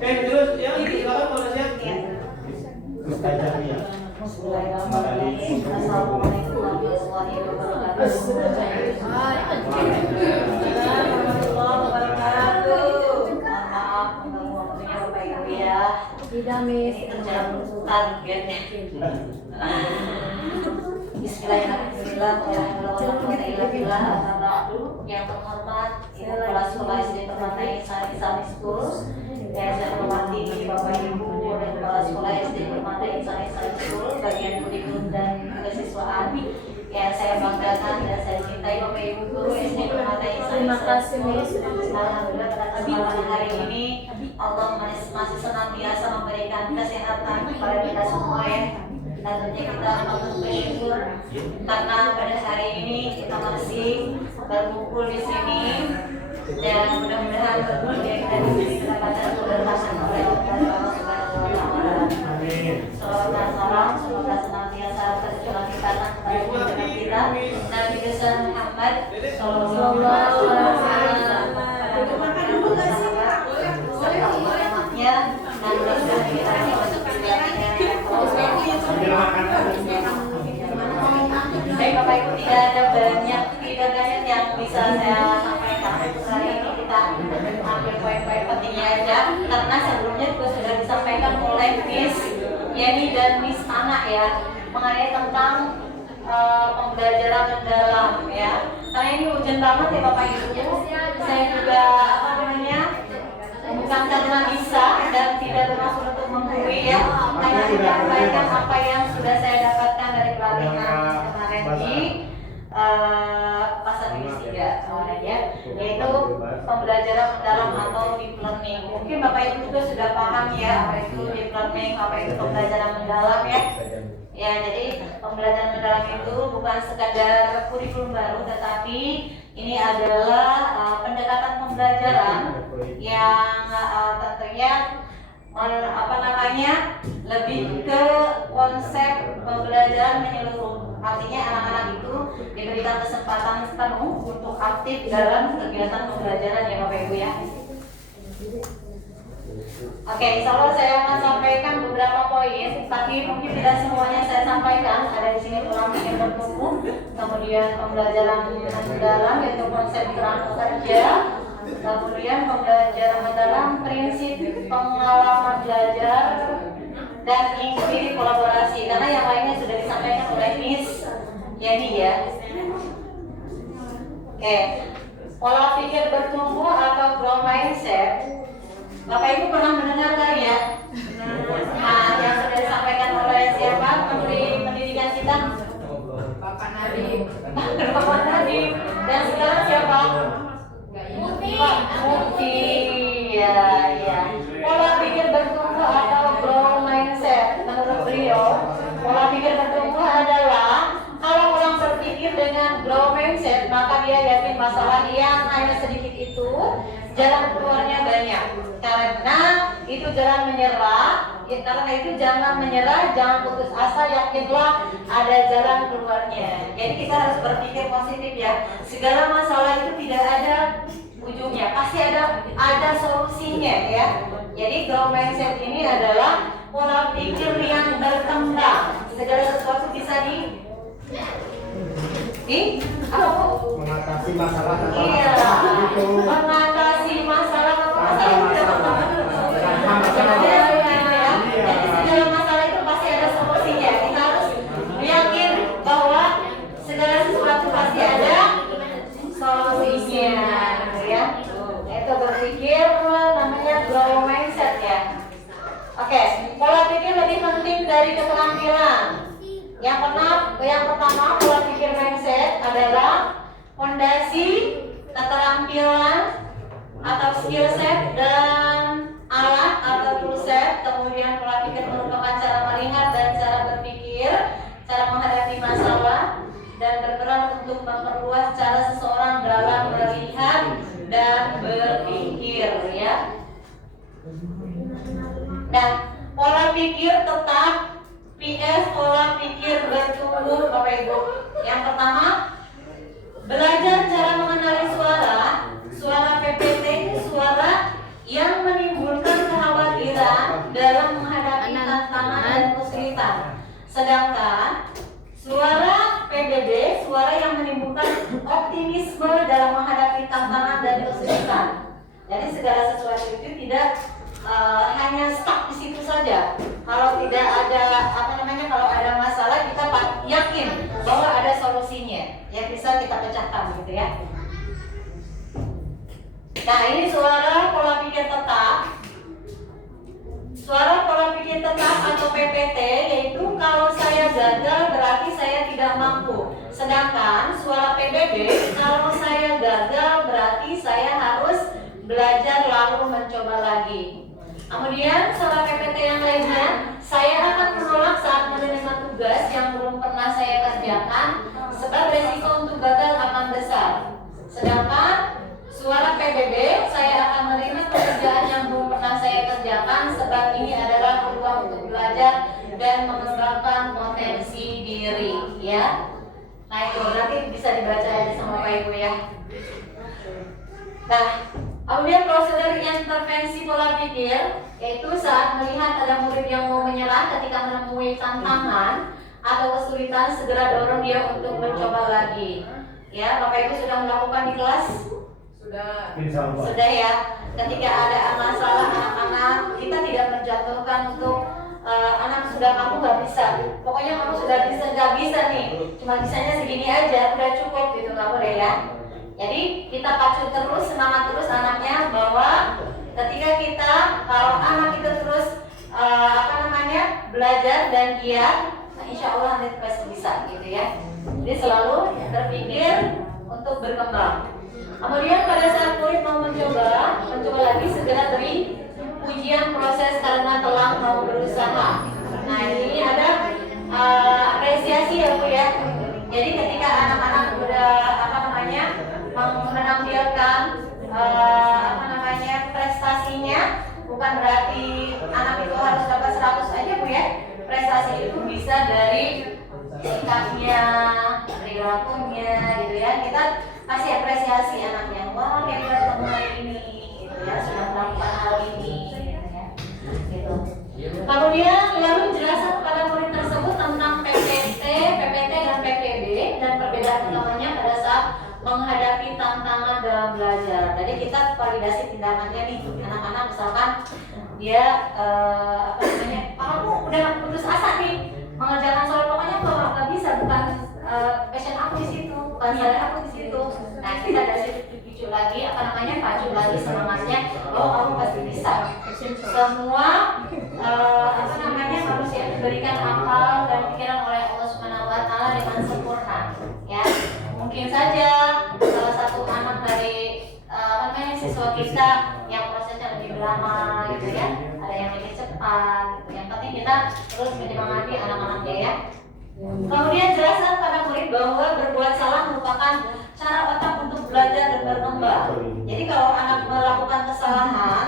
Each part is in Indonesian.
Terus yang ini silakan mau nasihat. Bismillahirrahmanirrahim. Assalamualaikum warahmatullahi wabarakatuh. Warahmatullahi wabarakatuh. Maaf mengganggu waktunya Bapak Ibu ya. Tidak, Miss. Ini kerjaan targetnya. Bismillahirrahmanirrahim. Yang terhormat Kepala Sekolah SD Permata Insani Islamic School, yang saya hormati Bapak Ibu dan Kepala Sekolah SD Permata Insani Islamic School, bagian kurikulum dan kesiswaan yang saya banggakan dan saya cintai Bapak Ibu guru SD Permata Insani Islamic School. Alhamdulillah pada kesempatan hari ini Allah masih senantiasa memberikan kesehatan kepada kita semua ya. Tentunya kita patut bersyukur karena pada hari ini kita masih berkumpul di sini dan mudah-mudahan berbahagia kita di sini mendapatkan keberkahan oleh Allah Subhanahu wa taala. Salawat dan salam semoga senantiasa tercurah kita kepada junjungan kita Nabi besar Muhammad sallallahu alaihi wasallam, serta umatnya dan mudah-mudahan kita baik Bapak Ibu, tidak ada banyak yang bisa saya sampaikan untuk hari ini. Kita ambil poin-poin pentingnya aja karena sebelumnya juga sudah disampaikan oleh Miss Yeni dan Miss Ana ya mengenai tentang pembelajaran mendalam ya. Karena ini ujian banget ya Bapak Ibu. Saya juga bukan karena bisa dan tidak bermaksud untuk menggurui ya, hanya menyampaikan apa yang sudah saya dapatkan dari pelatihan kemarin di pasar Miss 3 kemarin ya, yaitu pembelajaran mendalam atau deep learning. Mungkin Bapak Ibu juga sudah paham ya apa itu deep learning, apa itu pembelajaran mendalam ya. Ya, jadi pembelajaran mendalam itu bukan sekadar kurikulum baru, tetapi ini adalah pendekatan pembelajaran yang tentunya lebih ke konsep pembelajaran menyeluruh. Artinya anak-anak itu diberikan kesempatan penuh untuk aktif dalam kegiatan pembelajaran ya Bapak Ibu ya. Oke, insya Allah saya akan sampaikan beberapa poin, tapi mungkin tidak semuanya saya sampaikan. Ada di sini pola pikir bertumbuh, kemudian pembelajaran mendalam yaitu konsep kerangka kerja, kemudian pembelajaran mendalam prinsip pengalaman belajar, dan inti kolaborasi. Karena yang lainnya sudah disampaikan oleh Miss Yani ya. Oke, pola pikir bertumbuh atau growth mindset. Bapak Ibu pernah mendengar kan ya? Nah, yang sudah disampaikan oleh siapa? Menteri Pendidikan kita? Bapak Nadiem. Bapak Nadiem. Dan sekarang siapa? Pak Muti. Ya. Pola pikir bertumbuh atau growth mindset. Menurut beliau, pola pikir bertumbuh adalah kalau orang berpikir dengan growth mindset, maka dia yakin masalah yang hanya sedikit itu jalan keluarnya banyak. Karena itu jangan menyerah, karena itu jangan menyerah, jangan putus asa, yakinlah ada jalan keluarnya. Jadi kita harus berpikir positif ya. Segala masalah itu tidak ada ujungnya, pasti ada solusinya ya. Jadi growth mindset ini adalah pola pikir yang berkembang. Segala sesuatu bisa mengatasi masalah. Iya, mengatasi masalah Jadi segala masalah itu pasti ada solusinya. Kita harus yakin bahwa segala sesuatu pasti ada solusinya, ya. Itu berpikir namanya growth mindset ya. Oke, pola pikir lebih penting dari keterampilan. Yang pertama pola pikir mindset adalah fondasi keterampilan atau skill set dan alat atau tool set. Kemudian pola pikir merupakan cara melihat dan cara berpikir, cara menghadapi masalah, dan berperan untuk memperluas cara seseorang dalam melihat dan berpikir ya. Dan pola pikir tetap PS pola pikir bertumbuh Bapak Ibu. Yang pertama, belajar cara mengenali suara PPT itu suara yang menimbulkan kekhawatiran kesulitan dalam menghadapi tantangan dan kesulitan. Sedangkan suara PBB, suara yang menimbulkan optimisme dalam menghadapi tantangan dan kesulitan. Jadi segala sesuatu itu tidak hanya stuck di situ saja. Kalau tidak ada kalau ada masalah kita yakin bahwa ada solusinya yang bisa kita pecahkan gitu ya. Nah, ini suara pola pikir tetap. Suara pola pikir tetap atau PPT yaitu kalau saya gagal berarti saya tidak mampu. Sedangkan suara PBB kalau saya gagal berarti saya harus belajar lalu mencoba lagi. Kemudian suara PPT yang lainnya, saya akan menolak saat menerima tugas yang belum pernah saya kerjakan sebab resiko untuk gagal akan besar. Sedangkan suara PBB, saya akan menerima pekerjaan yang belum pernah saya kerjakan sebab ini adalah peluang untuk belajar dan mengembangkan potensi diri, ya. Nah itu nanti bisa dibaca aja sama Pak Ibu ya. Nah, kemudian prosedur intervensi pola pikir yaitu saat melihat ada murid yang mau menyerah ketika menemui tantangan atau kesulitan, segera dorong dia untuk mencoba lagi. Ya, Bapak Ibu sudah melakukan di kelas? Sudah ya. Ketika ada masalah anak-anak, kita tidak menjatuhkan untuk anak sudah kamu nggak bisa. Pokoknya kamu sudah bisa nggak bisa nih. Cuma bisanya segini aja, udah cukup gitu, nggak boleh ya. Jadi kita pacu terus, semangat terus anaknya bahwa ketika kita kalau anak itu terus belajar dan giat, nah insya Allah nanti pasti bisa gitu ya. Jadi selalu berpikir untuk berkembang. Kemudian pada saat murid mau mencoba lagi segera beri ujian proses karena telah mau berusaha. Nah ini ada apresiasi ya Bu ya. Jadi ketika anak-anak sudah menampilkan prestasinya, bukan berarti anak itu harus dapat 100 aja Bu ya. Prestasi itu bisa dari sikapnya, perilakunya gitu ya. Kita kasih apresiasi anaknya, wah hebat kamu hari ini gitu ya, sudah melakukan hal ini gitu ya. Gitu. Kemudian lalu jelaskan kepada murid tersebut tentang PPT dan PPB dan perbedaan utamanya pada saat menghadapi tantangan dalam belajar. Jadi kita validasi tindakannya nih, anak-anak misalkan dia kamu udah putus asa nih mengerjakan soal, pokoknya kalau nggak bisa, bukan passion aku di situ, bukan saya aku di situ. Nah kita kasih picu lagi, pacu lagi semangatnya, oh kamu pasti bisa. Semua manusia diberikan akal dan pikiran oleh Allah Subhanahu Wa Taala dengan sempurna. Ya, mungkin saja salah satu anak dari siswa kita yang prosesnya lebih lama gitu ya, ada yang lebih cepat gitu. Yang penting kita terus menyemangati anak-anaknya ya. Kemudian jelaskan pada murid bahwa berbuat salah merupakan cara otak untuk belajar dan berkembang. Jadi kalau anak melakukan kesalahan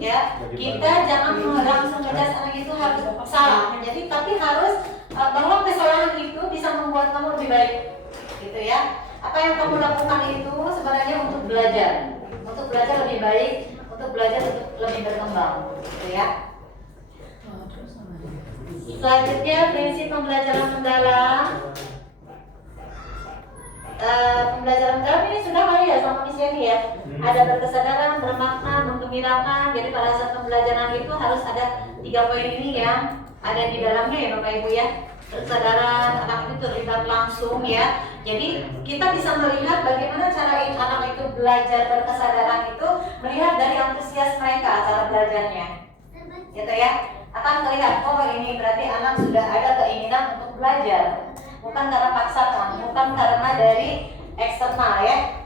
ya, kita jangan langsung ngejas anak itu harus salah. Jadi tapi harus bahwa kesalahan itu bisa membuat kamu lebih baik gitu ya. Apa yang kamu lakukan itu sebenarnya untuk belajar lebih baik, untuk belajar untuk lebih berkembang gitu ya. Selanjutnya prinsip pembelajaran mendalam. Pembelajaran mendalam ini sudah kali ya sama Miss Yani ya. Ada berkesadaran, bermakna, menggembirakan. Jadi pada saat pembelajaran itu harus ada 3 poin ini yang ada di dalamnya ya Bapak Ibu ya. Kesadaran, anak itu terlibat langsung ya. Jadi kita bisa melihat bagaimana cara anak itu belajar berkesadaran itu, melihat dari antusias mereka cara belajarnya gitu ya. Akan terlihat, oh ini berarti anak sudah ada keinginan untuk belajar, bukan karena paksaan, bukan karena dari eksternal ya,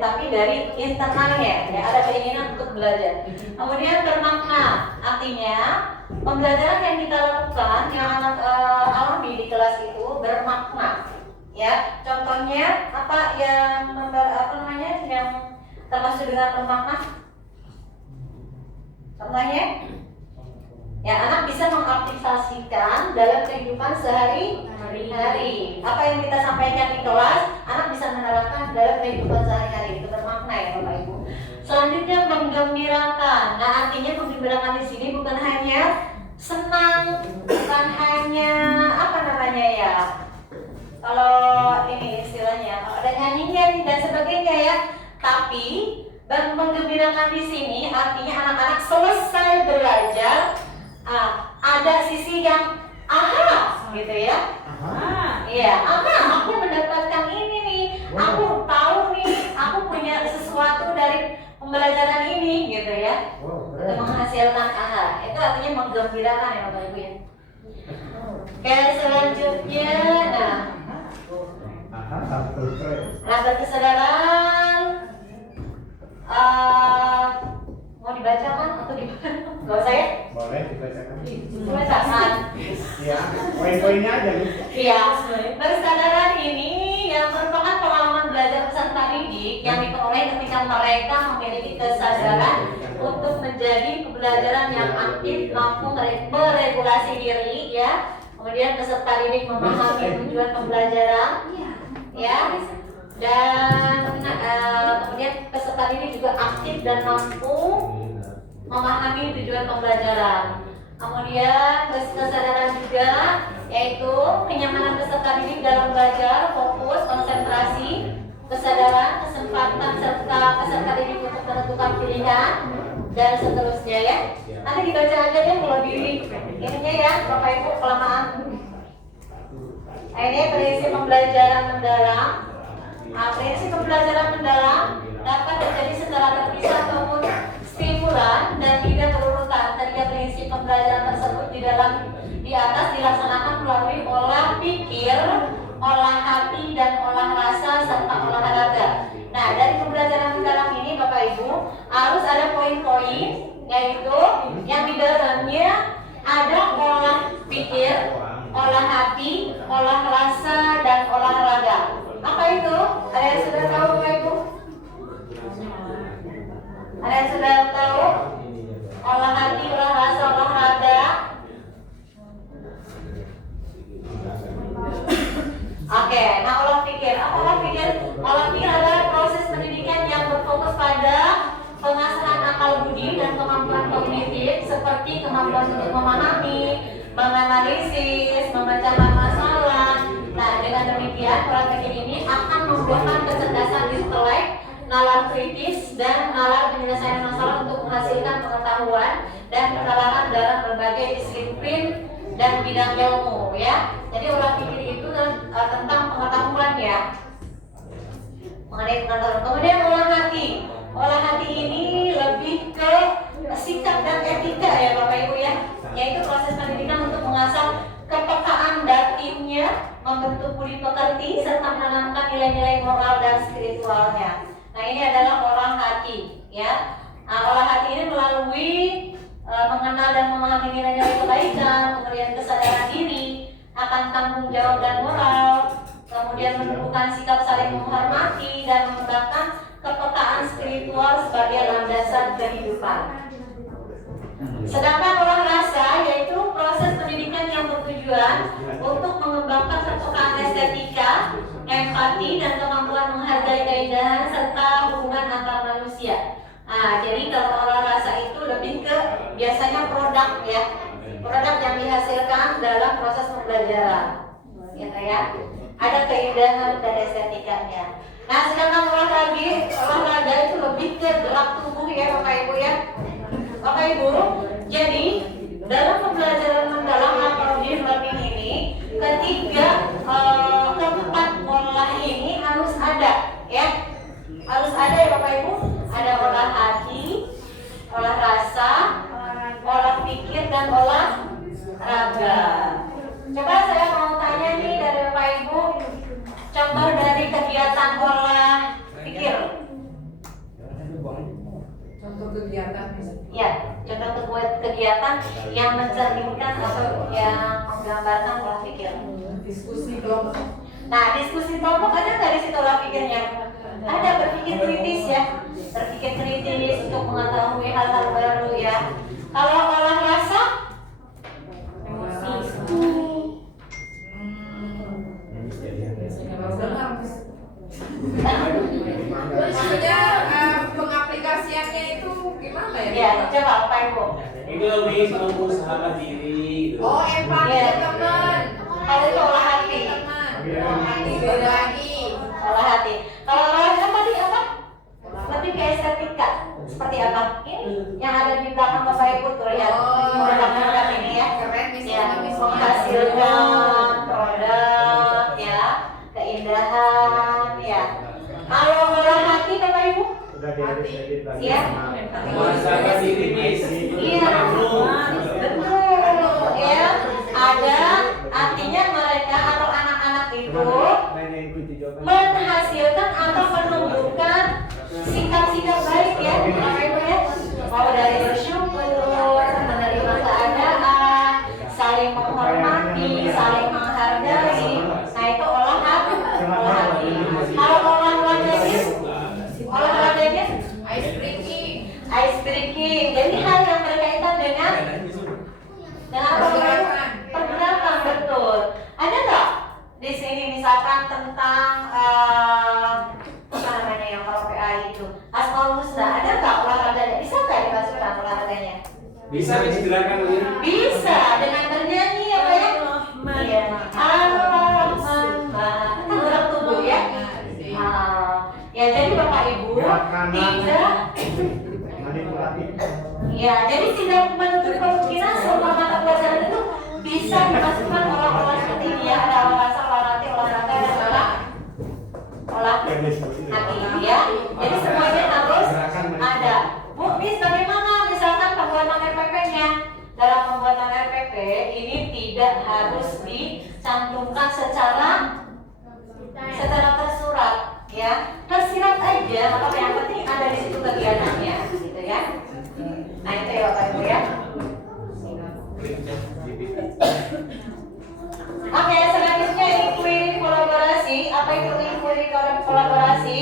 tapi dari internalnya ya, ada keinginan untuk belajar. Kemudian bermakna, artinya pembelajaran yang kita lakukan, yang anak alami di kelas itu bermakna ya. Contohnya apa yang yang termasuk dengan bermakna? Contohnya ya, anak bisa mengaplikasikan dalam kehidupan sehari-hari. Apa yang kita sampaikan di kelas, anak bisa menerapkan dalam kehidupan sehari-hari. Itu bermakna ya Bapak Ibu. Selanjutnya menggembirakan. Nah, artinya menggembirakan di sini bukan hanya senang, bukan hanya apa namanya ya. Kalau ini istilahnya, kalau ada nyanyinya dan sebagainya ya. Tapi menggembirakan di sini artinya anak-anak selesai belajar, ada sisi yang gitu ya. Iya, aku mendapatkan ini nih, aku tahu nih, aku punya sesuatu dari pembelajaran ini gitu ya. Untuk menghasilkan itu artinya menggembirakan ya Bapak Ibu ya. Oke, selanjutnya rasa kesadaran mau dibacakan atau gimana? Gak usah ya? Boleh dibacakan. Dibacakan. Ya, poin-poinnya aja nih. Iya, kesadaran ini yang merupakan pengalaman belajar peserta didik yang diperoleh ketika mereka memiliki kesadaran untuk menjadi pembelajaran yang aktif, mampu meregulasi diri, ya. Kemudian peserta didik memahami tujuan pembelajaran, ya. Dan kemudian peserta didik juga aktif dan mampu memahami tujuan pembelajaran. Kemudian kesadaran juga yaitu kenyamanan peserta didik dalam belajar, fokus, konsentrasi, kesadaran, kesempatan serta peserta didik untuk menentukan pilihan dan seterusnya ya. Nanti dibaca aja deh kalau di ininya ya, Bapak Ibu kelamaan. Nah, ini prinsip pembelajaran mendalam. Prinsip pembelajaran mendalam dapat terjadi secara terpisah ataupun stimulan dan tidak berurutan. Ketiga prinsip pembelajaran tersebut di atas dilaksanakan melalui olah pikir, olah hati, dan olah rasa serta olahraga. Nah, dari pembelajaran mendalam ini Bapak Ibu harus ada poin-poin, yaitu yang di dalamnya ada olah pikir, olah hati, olah rasa, dan olahraga. Apa itu? Ada yang sudah tahu Bapak Ibu? Ada yang sudah tahu? Olah hati, olah rasa, olahraga. Oke, nah olah pikir. Apa olah pikir? Olah pikir adalah proses pendidikan yang berfokus pada pengasahan akal budi dan kemampuan kognitif seperti kemampuan untuk memahami, menganalisis, memecahkan masalah. Nah, dengan demikian olah pikir ini akan membuahkan kecerdasan intelek, nalar kritis, dan nalar penyelesaian masalah untuk menghasilkan pengetahuan dan penalaran dalam berbagai disiplin dan bidang ilmu ya. Jadi olah pikir itu tentang pengetahuan ya, mengenai pengetahuan. Kemudian olah hati. Olah hati ini lebih ke sikap dan etika ya Bapak Ibu ya, yaitu proses pendidikan untuk mengasah kepekaan batinnya, membentuk budi pekerti, serta menanamkan nilai-nilai moral dan spiritualnya. Nah, ini adalah olah hati ya. Nah, olah hati ini melalui mengenal dan memahami nilai-nilai kebaikan, kemudian kesadaran diri akan tanggung jawab dan moral, kemudian menumbuhkan sikap saling menghormati dan mengembangkan kepekaan spiritual sebagai landasan kehidupan. Sedangkan olah rasa yaitu proses pendidikan yang bertujuan untuk mengembangkan kepekaan estetika, empati, dan kemampuan menghargai keindahan serta hubungan antar manusia. Nah, jadi kalau olah rasa itu lebih ke biasanya produk ya, produk yang dihasilkan dalam proses pembelajaran, gitu ya. Ada keindahan dan estetikanya. Nah, sedangkan olahraga itu lebih ke gerak tubuh ya Bapak Ibu ya. Bapak Ibu, jadi dalam pembelajaran mendalam atau deep learning ini, ketiga keempat olah ini harus ada ya. Harus ada ya Bapak Ibu. Ada olah hati, olah rasa, olah pikir, dan olah raga. Coba saya mau tanya nih dari Bapak Ibu, contoh dari kegiatan olah pikir. Contoh kegiatan Ya, contoh kegiatan yang mencerminkan atau yang menggambarkan olah pikir. diskusi kelompok. Nah, diskusi kelompok ada nggak di situ olah pikirnya? Ada, berpikir kritis ya, berpikir kritis untuk mengetahui hal-hal baru ya. Kalau olah rasa, Maksudnya pengaplikasian Miss mengusahakan diri. Oh, empati Iya. teman. Kalau itu olah hati. Teman. Olah hati beda lagi. Olah hati. Kalau olah hati tadi apa? Lebih ke estetika. Seperti apa? Ini yang ada di belakang Bapak Ibu tuh lihat. Produk-produk ini ya. Keren Ya, misalnya. menghasilkan produk ya, keindahan ya. Kalau olah hati Bapak Ibu? Udah diedit lagi Iya. sama Mengusahakan diri, Miss. Iya, betul ya. Ada artinya mereka atau anak-anak itu nanyain kunci jawaban. menghasilkan atau menumbuhkan sikap-sikap baik ya, Bapak Ibu ya. Mau dari bersyukur, menerima keadaan, saling menghormati, saling menghargai. Nah itu olah hati. Olah hati. Kalau olahraganya Ice breaking. ice breaking. Jadi hal yang berkaitan dengan apa? Pergerakan. Pergerakan, betul. Ada nggak di sini misalkan tentang apa namanya yang kalau PA itu Asmaul Husna, ada nggak olahraganya? Bisa nggak dimasukkan olahraganya? Bisa disegerakan ini. Bisa dengan bernyanyi apa ya? Iya. Ar-Rahman. Kan gerak tubuh ya. Ya jadi Bapak Ibu Gerak kanan. tidak. Manipulatif. Ya, jadi tidak menutup kemungkinan semua mata pelajaran itu bisa dimasukkan olah-olah seperti ini ya. Ada olah rasa, olah hati, olahraga, dan olah hati ya. Jadi semuanya harus ada. Bu, Miss, bagaimana misalkan pembuatan RPP-nya? Dalam pembuatan RPP ini tidak harus dicantumkan secara tersurat ya. Tersirat aja, apa yang penting ada di situ kegiatannya gitu ya. Nah itu ya Bapak Ibu ya. Oke, selanjutnya inquiry kolaborasi. Apa itu inquiry kolaborasi?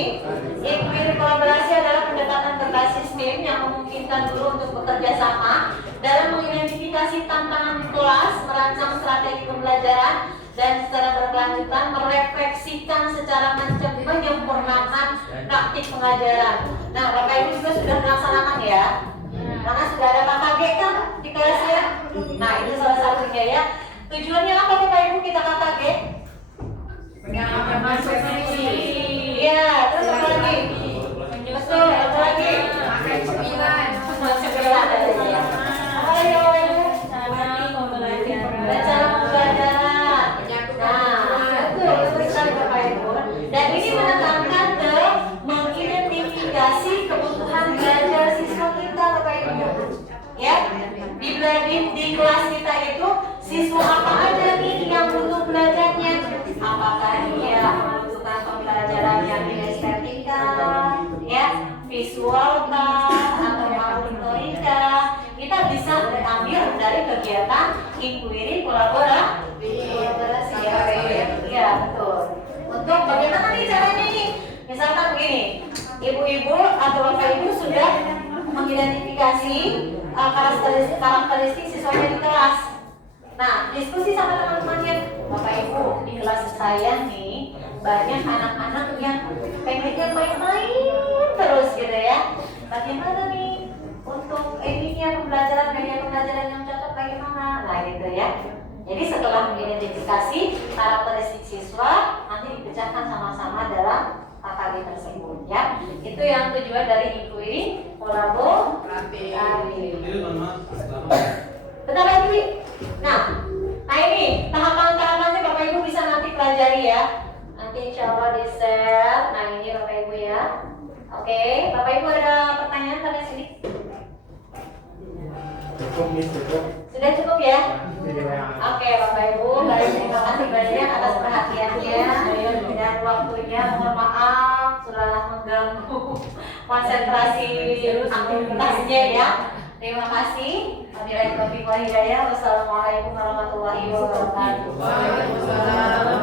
Inquiry kolaborasi adalah pendekatan berbasis tim yang memungkinkan guru untuk bekerja sama dalam mengidentifikasi tantangan di kelas, merancang strategi pembelajaran, dan secara berkelanjutan merefleksikan secara menyempurnakan praktik pengajaran. Nah, Bapak Ibu juga sudah melaksanakan ya. Karena sudah ada KKG kan di kelas ya. Nah, itu salah satunya ya. Tujuannya apa Bapak Ibu kita KKG? Pengalaman persepsi. Iya, terus apa lagi? Betul, apa lagi? Makan cemilan. Segera ada ya. Apa lagi Bapak Ibu? Dan cara pembelajaran. Nah, betul sekali Bapak Ibu. Dan ini menekankan ke mengidentifikasi kebutuhan belajar siswa kita Bapak Ibu. Ya, di kelas kita itu siswa apa aja nih yang butuh belajarnya? Apakah dia membutuhkan pembelajaran yang estetika, ya, visual atau auditorika? Kita bisa ambil dari kegiatan inquiry kolaborasi ya, betul. Untuk bagaimana nih caranya nih? Misalkan begini, ibu-ibu atau bapak ibu sudah mengidentifikasi karakteristik siswanya di kelas. Nah, diskusi sama teman-temannya, Bapak Ibu, di kelas saya nih banyak anak-anak yang pengennya main-main terus gitu ya. Bagaimana nih untuk ininya pembelajaran yang cocok bagaimana? Nah gitu ya. Jadi setelah mengidentifikasi karakteristik siswa, nanti dipecahkan sama-sama dalam KKG tersebut ya. Itu yang tujuan dari inquiry kolaborasi. Bentar lagi. Nah ini tahapan-tahapannya Bapak Ibu bisa nanti pelajari ya. Nanti insya Allah di share. Nah ini Bapak Ibu ya. Oke, Bapak Ibu ada pertanyaan sampai sini? Cukup. Sudah cukup ya? Ya. Oke Bapak Ibu, baik, terima kasih banyak atas perhatiannya dan waktunya. Mohon maaf sudah mengganggu konsentrasi aktivitasnya ya. Terima kasih. Wabillahi taufiq wal hidayah. Wassalamualaikum warahmatullahi wabarakatuh. Waalaikumsalam.